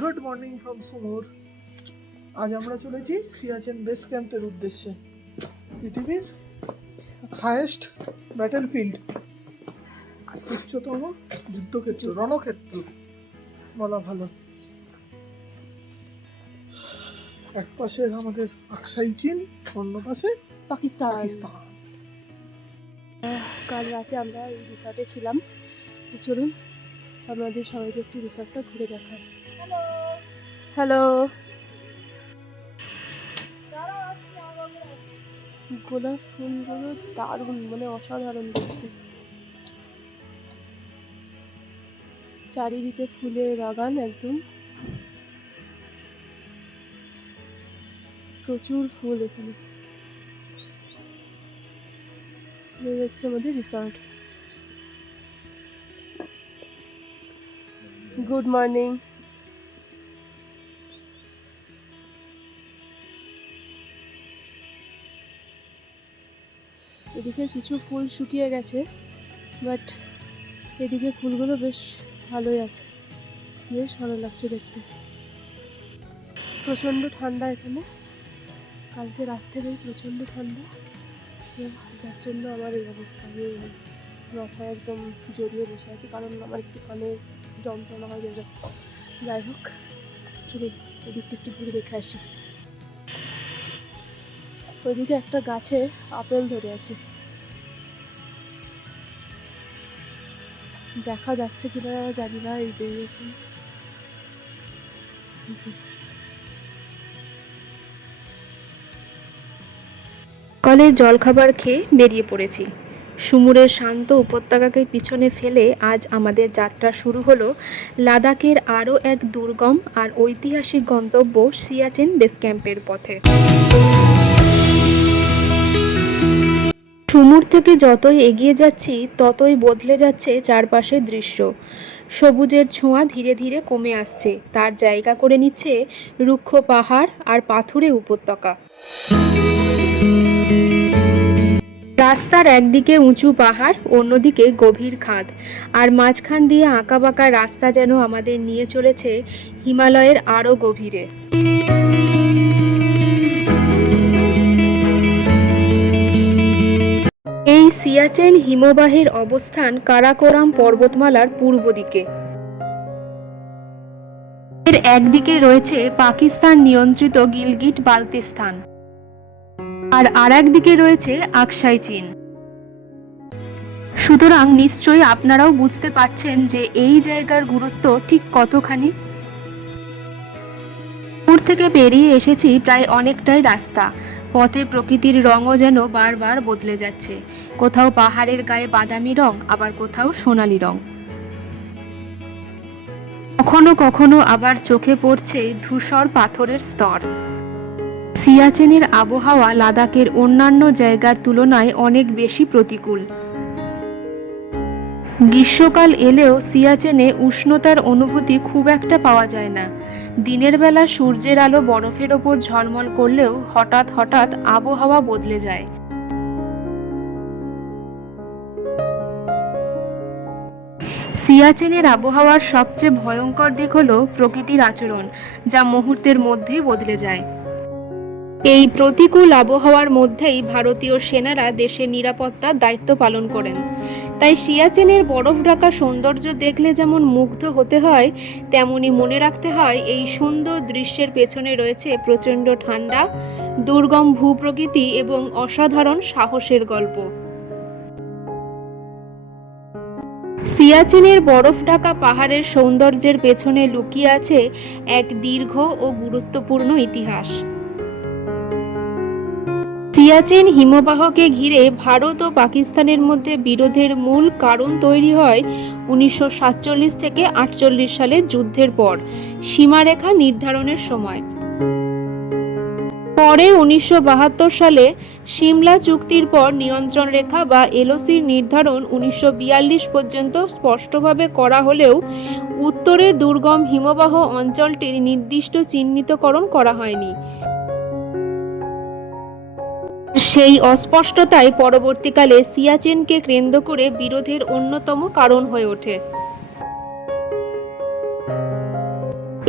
Good morning from সুমুর। আজ আমরা চলেছি সিয়াচেন বেস ক্যাম্পের উদ্দেশ্যে। পৃথিবীর হায়েস্ট ব্যাটেলফিল্ড, উচ্চতম যুদ্ধক্ষেত্র, রণক্ষেত্র বলা ভালো। এক পাশে আমাদের আকসাই চীন, অন্য পাশে পাকিস্তান। কাল রাতে আমরা এই রিসর্টে ছিলাম। চলুন আমাদের সবাইকে একটু রিসর্টটা ঘুরে দেখাই। হ্যালো, গোলাপ ফুলগুলো দারুণ, মানে অসাধারণ দেখতে। চারিদিকে ফুলের বাগান, একদম প্রচুর ফুল এখানে। এই হচ্ছে আমাদের রিসর্ট। Good morning. এদিকে কিছু ফুল শুকিয়ে গেছে, বাট এদিকে ফুলগুলো বেশ ভালোই আছে, বেশ ভালো লাগছে দেখতে। প্রচণ্ড ঠান্ডা এখানে, কালকে রাত থেকেই প্রচণ্ড ঠান্ডা, যার জন্য আমার এই অবস্থা। আমি মাথায় একদম জড়িয়ে বসে আছি, কারণ আমার একটু কানের যন্ত্রণা হয়। যাই হোক, চলুন এদিকটা একটু ঘুরে দেখে আসি। ওইদিকে একটা গাছে আপেল ধরে আছে, দেখা যাচ্ছে কিনা জানি না। এই দেখুন, সকালের জলখাবার খেয়ে বেরিয়ে পড়েছি। সুমুরের শান্ত উপত্যকাকে পিছনে ফেলে আজ আমাদের যাত্রা শুরু হলো লাদাখের আরও এক দুর্গম আর ঐতিহাসিক গন্তব্য সিয়াচেন বেস ক্যাম্পের পথে। সুমুর থেকে যতই এগিয়ে যাচ্ছি ততই বদলে যাচ্ছে চারপাশের দৃশ্য। সবুজের ছোঁয়া ধীরে ধীরে কমে আসছে, তার জায়গা করে নিচ্ছে রুক্ষ পাহাড় আর পাথুরে উপত্যকা। রাস্তার একদিকে উঁচু পাহাড়, অন্যদিকে গভীর খাদ, আর মাঝখান দিয়ে আঁকাবাঁকা রাস্তা যেন আমাদের নিয়ে চলেছে হিমালয়ের আরও গভীরে। এই সিয়াচেন হিমবাহের অবস্থান কারাকোরাম পর্বতমালার পূর্ব দিকে। এর একদিকে রয়েছে পাকিস্তান নিয়ন্ত্রিত গিলগিট বালতিস্তান, আর আরেকদিকে রয়েছে আকসাই চীন। সুতরাং নিশ্চয়ই আপনারাও বুঝতে পারছেন যে এই জায়গার গুরুত্ব ঠিক কতখানি। দূর থেকে বেরিয়ে এসেছি প্রায় অনেকটাই রাস্তা। পথে প্রকৃতির রঙও যেন বারবার বদলে যাচ্ছে, কোথাও পাহাড়ের গায়ে বাদামি রং, আবার কোথাও সোনালি রং। কখনো কখনো আবার চোখে পড়ছে ধূসর পাথরের স্তর। সিয়াচেনের আবহাওয়া লাদাখের অন্যান্য জায়গার তুলনায় অনেক বেশি প্রতিকূল। গ্রীষ্মকাল এলেও সিয়াচেনে উষ্ণতার অনুভূতি খুব একটা পাওয়া যায় না। দিনের বেলা সূর্যের আলো বরফের ওপর ঝলমল করলেও হঠাৎ হঠাৎ আবহাওয়া বদলে যায়। সিয়াচেনের আবহাওয়ার সবচেয়ে ভয়ঙ্কর দিক হলো প্রকৃতির আচরণ, যা মুহূর্তের মধ্যেই বদলে যায়। এই প্রতিকূল আবহাওয়ার মধ্যেই ভারতীয় সেনারা দেশের নিরাপত্তার দায়িত্ব পালন করেন। তাই সিয়াচেনের বরফ ঢাকা সৌন্দর্য দেখলে যেমন মুগ্ধ হতে হয়, তেমনি মনে রাখতে হয় এই সুন্দর দৃশ্যের পেছনে রয়েছে প্রচণ্ড ঠান্ডা, দুর্গম ভূপ্রকৃতি এবং অসাধারণ সাহসের গল্প। সিয়াচেনের বরফ ঢাকা পাহাড়ের সৌন্দর্যের পেছনে লুকিয়ে আছে এক দীর্ঘ ও গুরুত্বপূর্ণ ইতিহাস। সিয়াচেন হিমবাহকে ঘিরে ভারত ও পাকিস্তানের মধ্যে বিরোধের মূল কারণ তৈরি হয় 1947 থেকে 48 সালের যুদ্ধের পর সীমারেখা নির্ধারণের সময়। পরে 1972 সালে সিমলা চুক্তির পর নিয়ন্ত্রণ রেখা বা এলওসির নির্ধারণ 1942 পর্যন্ত স্পষ্টভাবে করা হলেও উত্তরের দুর্গম হিমবাহ অঞ্চলটির নির্দিষ্ট চিহ্নিতকরণ করা হয়নি। সেই অস্পষ্টতাই পরবর্তীকালে সিয়াচেনকে কেন্দ্র করে বিরোধের অন্যতম কারণ হয়ে ওঠে।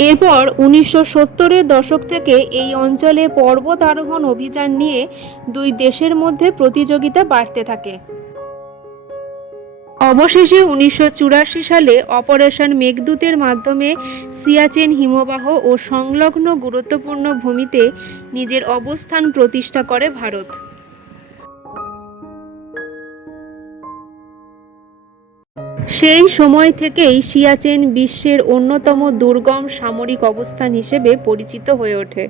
এরপর 1970-এর দশক থেকে এই অঞ্চলে পর্বত আরোহণ অভিযান নিয়ে দুই দেশের মধ্যে প্রতিযোগিতা বাড়তে থাকে। অবশেষে 1984 সালে অপারেশন মেঘদূতের মাধ্যমে সিয়াচেন হিমবাহ ও সংলগ্ন গুরুত্বপূর্ণ ভূমিতে নিজের অবস্থান প্রতিষ্ঠা করে ভারত। সেই সময় থেকেই সিয়াচেন বিশ্বের অন্যতম দুর্গম সামরিক অবস্থান হিসেবে পরিচিত হয়ে ওঠে।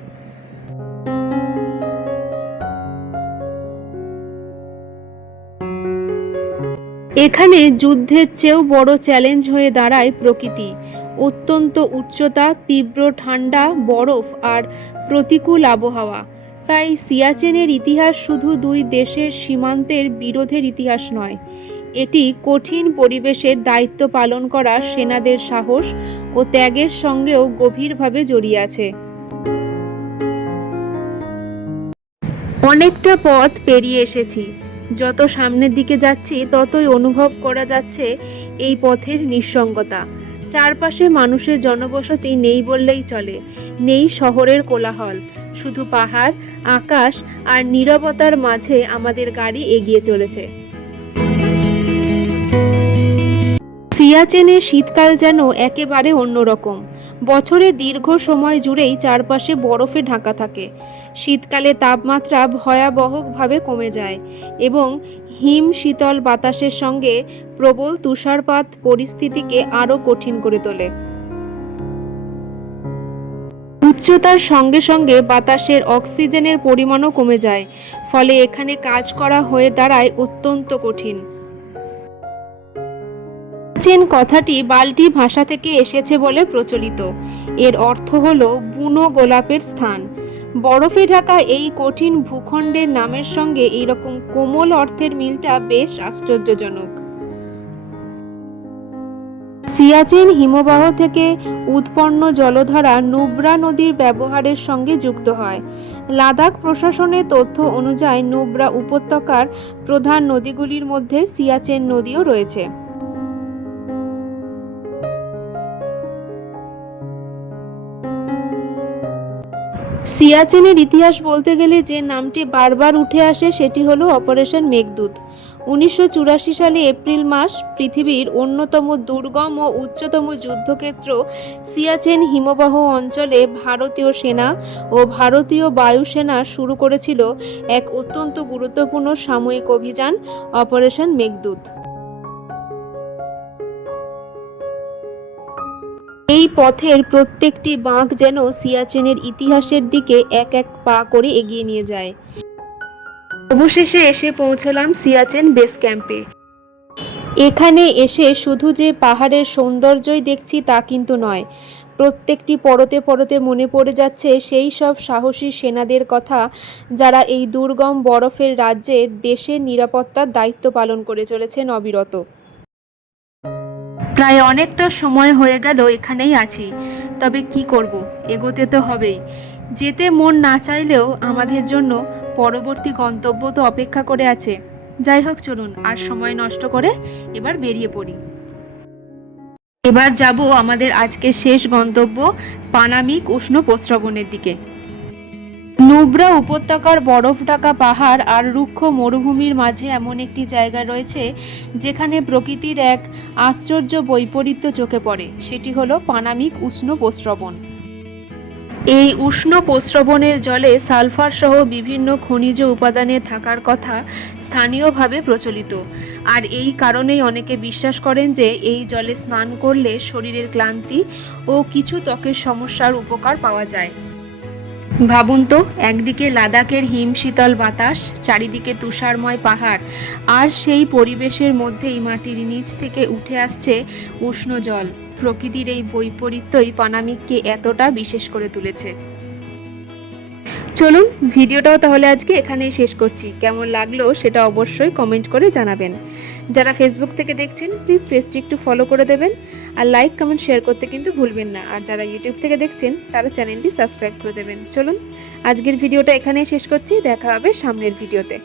এখানে যুদ্ধের চেয়েও বড় চ্যালেঞ্জ হয়ে দাঁড়ায় প্রকৃতি, অত্যন্ত উচ্চতা, তীব্র ঠান্ডা, বরফ আর প্রতিকূল আবহাওয়া। তাই সিয়াচেনের ইতিহাস শুধু দুই দেশের সীমান্তের বিরোধের ইতিহাস নয়, এটি কঠিন পরিবেশের দায়িত্ব পালন করা সেনাদের সাহস ও ত্যাগের সঙ্গেও গভীরভাবে জড়িয়ে আছে। অনেকটা পথ পেরিয়ে এসেছি, যত সামনের দিকে যাচ্ছি ততই অনুভব করা যাচ্ছে এই পথের নিঃসঙ্গতা। চারপাশে মানুষের জনবসতি নেই বললেই চলে, নেই শহরের কোলাহল, শুধু পাহাড়, আকাশ আর নীরবতার মাঝে আমাদের গাড়ি এগিয়ে চলেছে। সিয়াচেনের শীতকাল যেন একেবারে অন্যরকম। বছরে দীর্ঘ সময় জুড়েই চারপাশে বরফে ঢাকা থাকে। শীতকালে তাপমাত্রা ভয়াবহভাবে কমে যায় এবং হিম শীতল বাতাসের সঙ্গে প্রবল তুষারপাত পরিস্থিতিকে আরও কঠিন করে তোলে। উচ্চতার সঙ্গে সঙ্গে বাতাসের অক্সিজেনের পরিমাণও কমে যায়, ফলে এখানে কাজ করা হয়ে দাঁড়ায় অত্যন্ত কঠিন। সিয়াচেন কথাটি বাল্টি ভাষা থেকে এসেছে বলে প্রচলিত। এর অর্থ হলো বুনো গোলাপের স্থান। বরফে ঢাকা এই কঠিন ভূখণ্ডের নামের সঙ্গে এইরকম কোমল অর্থের মিলটা বেশ আশ্চর্যজনক। সিয়াচেন হিমবাহ থেকে উৎপন্ন জলধারা নুব্রা নদীর ব্যবহারের সঙ্গে যুক্ত হয়। লাদাখ প্রশাসনের তথ্য অনুযায়ী নুব্রা উপত্যকার প্রধান নদীগুলির মধ্যে সিয়াচেন নদীও রয়েছে। সিয়াচেনের ইতিহাস বলতে গেলে যে নামটি বারবার উঠে আসে সেটি হলো অপারেশন মেঘদূত। 1984 সালে এপ্রিল মাস পৃথিবীর অন্যতম দুর্গম ও উচ্চতম যুদ্ধক্ষেত্র সিয়াচেন হিমবাহ অঞ্চলে ভারতীয় সেনা ও ভারতীয় বায়ুসেনা শুরু করেছিল এক অত্যন্ত গুরুত্বপূর্ণ সাময়িক অভিযান অপারেশন মেঘদূত। এই পথের প্রত্যেকটি বাঁক যেন সিয়াচেনের ইতিহাসের দিকে এক এক পা করে এগিয়ে নিয়ে যায়। অবশেষে এসে পৌঁছলাম সিয়াচেন বেস ক্যাম্পে। এখানে এসে শুধু যে পাহাড়ের সৌন্দর্যই দেখছি তা কিন্তু নয়, প্রত্যেকটি পরতে পরতে মনে পড়ে যাচ্ছে সেই সব সাহসী সেনাদের কথা যারা এই দুর্গম বরফের রাজ্যে দেশের নিরাপত্তার দায়িত্ব পালন করে চলেছেন অবিরত। প্রায় অনেকটা সময় হয়ে গেল এখানেই আছি, তবে কি করব, এগোতে তো হবেই। যেতে মন না চাইলেও আমাদের জন্য পরবর্তী গন্তব্য তো অপেক্ষা করে আছে। যাই হোক, চলুন আর সময় নষ্ট করে এবার বেরিয়ে পড়ি। এবার যাব আমাদের আজকে শেষ গন্তব্য পানামিক উষ্ণ প্রস্রবণের দিকে। নুব্রা উপত্যকার বরফ ঢাকা পাহাড় আর রুক্ষ মরুভূমির মাঝে এমন একটি জায়গা রয়েছে যেখানে প্রকৃতির এক আশ্চর্য বৈপরীত্য চোখে পড়ে, সেটি হলো পানামিক উষ্ণ প্রস্রবণ। এই উষ্ণ প্রস্রবণের জলে সালফার সহ বিভিন্ন খনিজ উপাদানের থাকার কথা স্থানীয়ভাবে প্রচলিত, আর এই কারণেই অনেকে বিশ্বাস করেন যে এই জলে স্নান করলে শরীরের ক্লান্তি ও কিছু ত্বকের সমস্যার উপকার পাওয়া যায়। ভাবুন তো, একদিকে লাদাখের হিম শীতল বাতাস, চারিদিকে তুষারময় পাহাড়, আর সেই পরিবেশের মধ্যেই মাটির নিচ থেকে উঠে আসছে উষ্ণ জল। প্রকৃতির এই বৈপরীত্যই পানামিককে এতটা বিশেষ করে তুলেছে। চলুন ভিডিওটাও তাহলে আজকে এখানেই শেষ করছি। কেমন লাগলো সেটা অবশ্যই কমেন্ট করে জানাবেন। যারা ফেসবুক থেকে দেখছেন প্লিজ পেজটি একটু ফলো করে দেবেন, আর লাইক কমেন্ট শেয়ার করতে কিন্তু ভুলবেন না। আর যারা ইউটিউব থেকে দেখছেন তারা চ্যানেলটি সাবস্ক্রাইব করে দেবেন। চলুন আজকের ভিডিওটা এখানেই শেষ করছি, দেখা হবে সামনের ভিডিওতে।